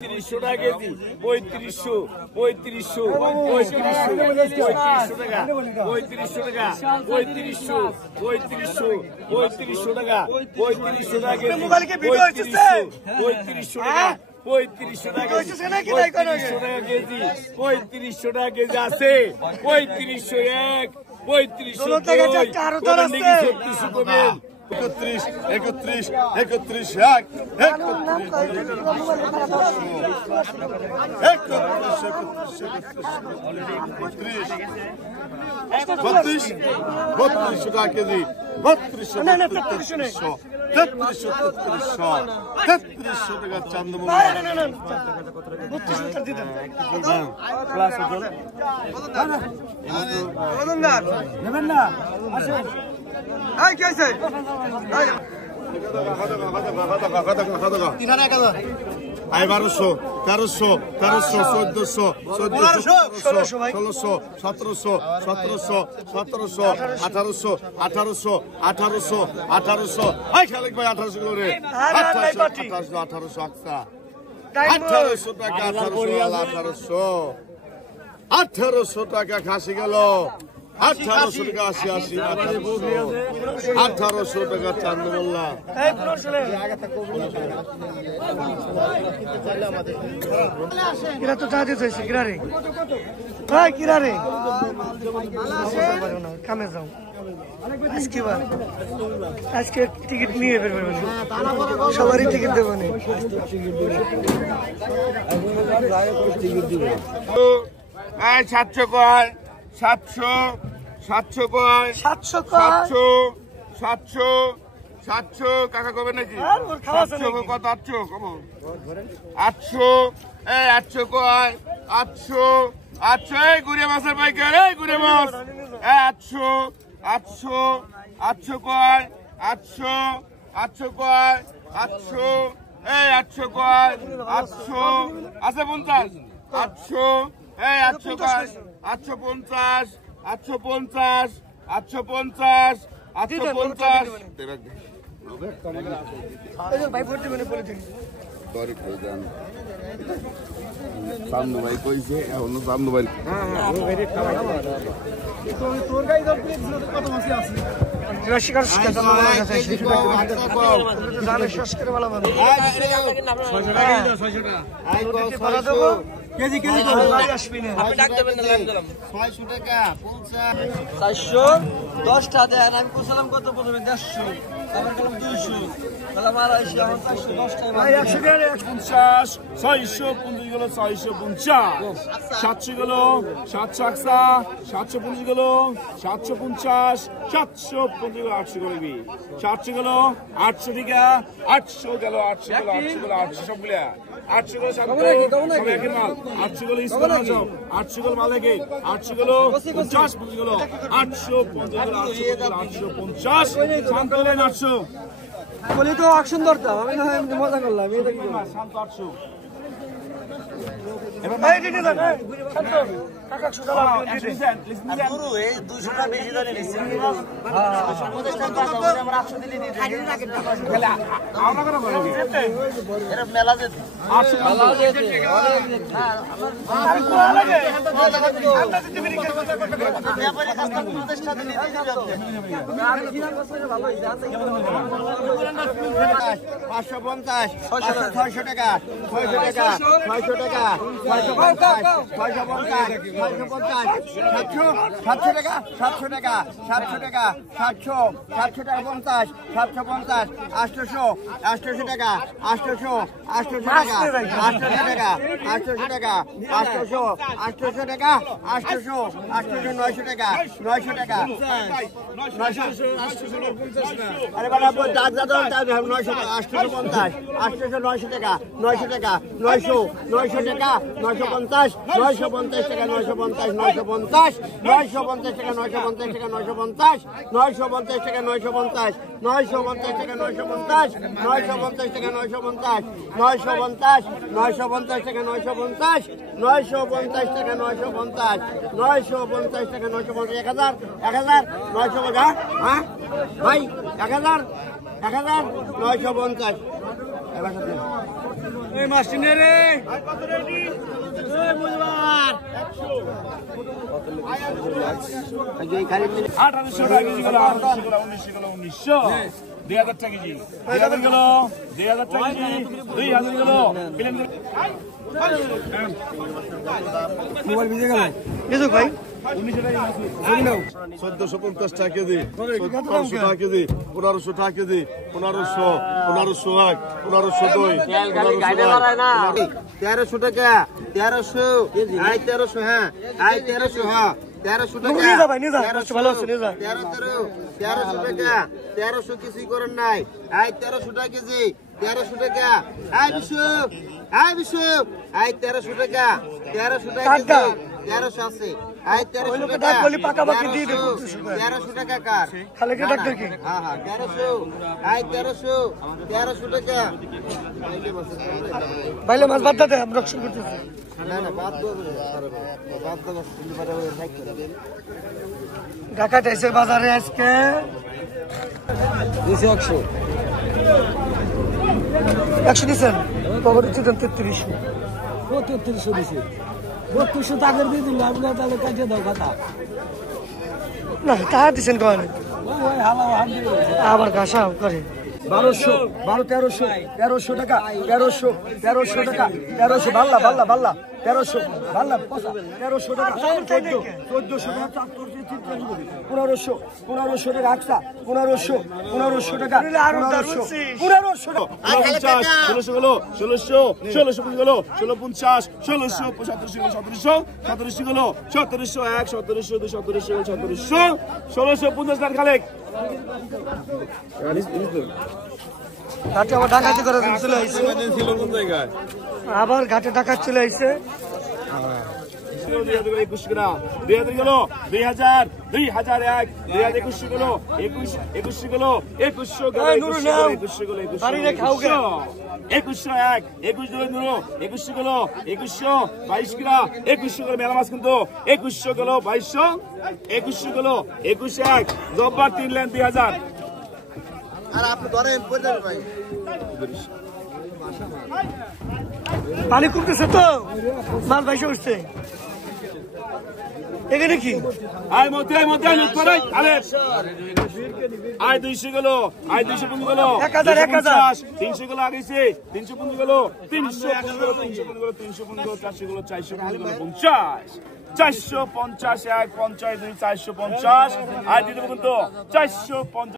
৩০০ টাকা কেজি, ৩৫০০ টাকা, ৩৫০০ টাকা, ৩৫০০ টাকা, ৩৫০০ টাকা কেজি, ৩৫০০ টাকা, ৩৫০০ টাকা কেজি, ৩৫০০ টাকা কেজি আছে, ৩৫০১, ৩৫০২, ৩৬ 31, 31, 31, 32 টাকা কেজি, 3200 টাকা চান্দমুল আই 1200, 1300, 1400, 1600, 1700, 1800, 1800, আই খালেক ভাই 1800 কিলো রে, 1800 আকসা, 1800 টাকা, 1800 টাকা খাসি গেল, 1800 টাকা 80, 1800 টাকা চান্দমোল্লা, কিরা তো চাঁদে চাইছে কিরা রে ভাই কিরা রে কামে যাও আজকে টিকিট নিয়ে ফেলবেন সবারই টিকিট দেবো না এই 700 কয় 700 কয় 700 কাকা কবে নাকি 700 কত 800 কব 800 এই 800 কয় 800 এই গুড়ে মাছের পাইকার এই গুড়ে মাছ এই 800 কয় 800 কয় 800 এই 800 কয় 800 আছে 50 800 এই 800 কয় 850 850 ভাই ভোট দেবেন বলে দিন সামনে ভাই কইছে এখন সামনে ভাই কেজি 410টা দেন আমি বলছিলাম কত প্রথমে 150 তারপর বললাম 200 তাহলে আমার 150, 650 গেল 650, 700 গেল 700 আকসা, 750 গেল 750, 750 গেল 800 করবি, 700 গেল 800 টাকা, 800 গেল 800 সবগুলা 800 গেল 800 গেল ইস্কোর 800 গেল মালেকে 800 গেল 50 গেল 850 শান্ত হলেন 800 বলি তো অ্যাকশন ধরতাম আমি না হয় মজা করলাম এটা কি শান্ত 800 এই দিদি না কাকা সুদালা গুরু এই 200 টা বেশি ধরে নিছি হ্যাঁ 50 টাকা আমরা 800 দিলে দিয়ে দিই খেলা আমরা করে বলি এর মেলা যেতে 800 মেলা যেতে হ্যাঁ আর কোয়া লাগে আমরা যদি বিক্রি করতে ব্যাপারে কাস্টমার 50 টাকা দিলে দিয়ে দিই আপনি আর কিনা করতে ভালো হইছে 550 600 টাকা 600 টাকা 600 টাকা 700 টাকা 700 টাকা 700 টাকা 700 টাকা 50 750 800 টাকা 800 টাকা 800 টাকা 800 টাকা 900 টাকা 900 আরে বাবা দাগ দাদা 900 টাকা 850 900 টাকা 900 টাকা 900 টাকা 950 টাকা 950 টাকা 950 টাকা 950 টাকা 950 টাকা 950 950 টাকা 950 950 টাকা 950 950 টাকা 950 950 টাকা 950 1000 950 হ্যাঁ ভাই 1000 950 এবার আঠারোশো টাকা কেজি গেল, 1900 গেল, 1900 2000 টাকা কেজি, 2000 গেল, 2000 টাকা কেজি, 2000 গেল, প্লেন গেল। মোবাইল ভিজে গেল কিছু ভাই 1900 টাকা কেজি। 1450 টাকা কেজি, 1500 টাকা কেজি, 1500 টাকা কেজি, 1500, 1500 এক, 1502, 1300 টাকা, 1300, আই 1300, হ্যাঁ, আই 1300, হ্যাঁ, 1300 টাকা, নিয়ে যা ভাই, নিয়ে যা, কষ্ট ভালো আছে, নিয়ে যা। 1300 টাকা, 1300 কিছুই করেন নাই, আই 1300 টাকা কেজি, 1300 টাকা, I Bishu, I Bishu, I 1300 টাকা, 1300 টাকা কেজি, 1300 আছে, আই 1300 টাকা, ডাক বলি পাকাপাকি দিয়ে দে, 1300 টাকা কার? খালে কে ডাক্তার কি হ্যাঁ হ্যাঁ 1300, আই 1300, 1300 টাকা, বাইলে মাছ বাদ দে আমরা রক্ষণ করতেছি না না বাদ দাও, বাদ দাও, ঢাকা টাইসের বাজারে আজকে 100 দিচ্ছেন কবর দিচ্ছেন 3300 3300 দিছে 3200 টাকা দিয়ে দিল আপনার তাহলে কাজে দাও কথা না টাকা দিচ্ছেন কখন ওই হালা হাত দিয়ে আবার ঘাসা করে 1200 1300 1300 টাকা 1300 টাকা 1300 বাল্লা 1300 বাল্লা 1300 টাকা 1400 টাকা 1500 টাকা আকসা 1500 টাকা 1500 টাকা 1600 গেল, 1600, 1650 গেল, 1650, 1600, 1700, 1700 গেল, 1700 এক, 1700 2, 1700, 1700, 1650 টাকা খালেক। ঘাটে আবার ডাকাতি করে চলে আইছে আবার ঘাটে ডাকাত চলে আইছে 2100 গেল, 2000 গেল, 2000, 2001, 2100 গেল, 2100 গেল, 2100 গেল, 2100 গেল, 2100 এক, 21 দুই নুরো, 2100 গেল, 2100, 22 গেল, 2100 গেল, মেলা মাছ কিন্তু 2100 গেল, 2200, 2100 গেল, 21 এক, জব্বার 3 লেন 2000। আর আপনি ধরেন পড়ে যাবে ভাই, পানি কমতেছে তো মাছ ভাইসে উঠছে এখানে কি আয় মধ্যে লুট করে আলে আয় 200 গেল, আয় 250 গেল, 1000, 300 গেল, আগেছে 350 গেল, 350 গেল, 350 গেল, 350 গেল, 400 গেল, 450 গেল, 50, 450 এক, 50 2, 450 আয় দিতে কিন্তু 450